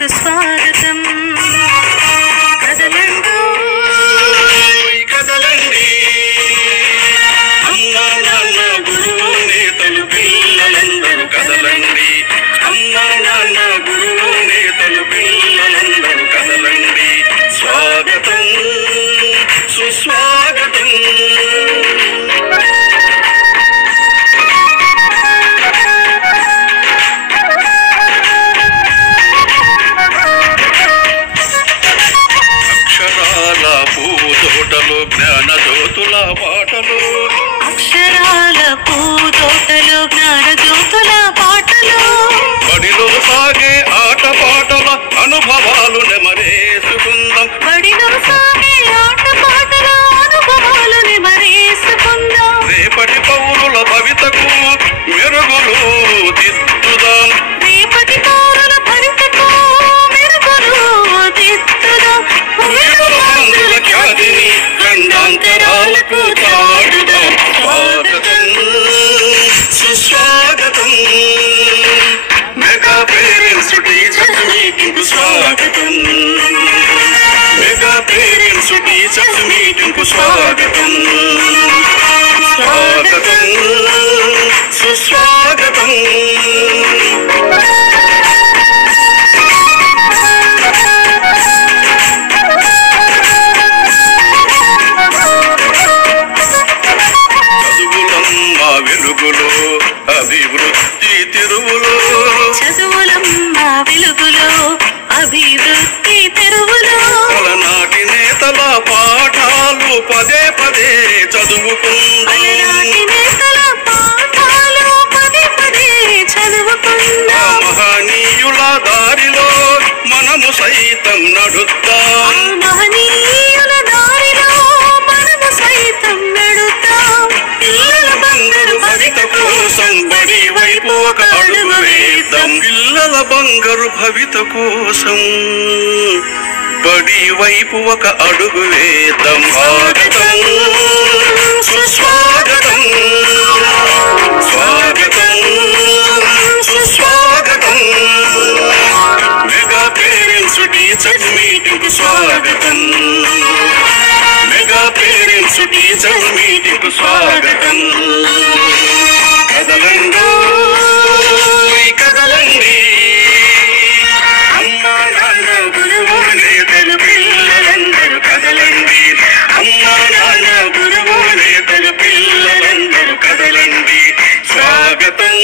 మీటింగ్కు స్వాగతం. కదలండి కదలండి అమ్మా నాన్న గురువు నేతలు పిల్లలందరూ కదలండి. అమ్మా నాన్న గురువు నేతలు పిల్లలందరూ కదలండి. స్వాగతం సుస్వాగతం. పూతోటలో జ్ఞాన జ్యోతుల పాటలు, అక్షరాల పూతోటలో జ్ఞాన జ్యోతుల పాటలు, బడిలో సాగే ఆట పాటల అనుభవాలు నెమరేసుకుందాం. బడిలో సాగే ఆట పాటల అనుభవాలు నెమరేసుకుందాం. రేపటి పౌరుల భవితకు మెరుగులు దిద్దుదాం. రేపటి పౌరుల భవితకు మెరుగులు దిద్దుదాం. ఖండాంతరాలకు తాడుదాం. స్వాగతం సుస్వాగతం. మెగా పేరెంట్స్ టీచర్స్ మీటింగ్ స్వాగతం. మెగా పేరెంట్స్ టీచర్స్ మీటింగ్ స్వాగతం. స్వాగతం సుస్వాగతం. వెలుగులో అభివృద్ధి తెరువులో, చదువులమ్మ వెలుగులో అభివృద్ధి తెరువులో, అలనాటి నేతల పాఠాలు పదే పదే చదువుకుందాం. అలనాటి నేతల పాఠాలు పదే పదే చదువుకుందాం. మహనీయుల దారిలో మనము సైతం నడుద్దాం. మహనీయుల దారిలో మనము సైతం నడుద్దాం. పిల్లల భవిత కోసం బడి వైపు ఒక అడుగు వేద్దాం. పిల్లల బంగారు భవిత కోసం బడి వైపు ఒక అడుగు వేద్దాం. స్వాగతం సుస్వాగతం. స్వాగతం సుస్వాగతం. మెగా పేరెంట్స్ టీచర్స్ మీటింగ్ స్వాగతం. మెగా పేరెంట్స్ టీచర్స్ మీటింగ్ స్వాగతం. కదలండి కదలండి అమ్మా నాన్న గురువు నేతలు పిల్లలందరూ కదలండి. అమ్మా నాన్న గురువు నేతలు పిల్లలందరూ కదలండి. స్వాగతం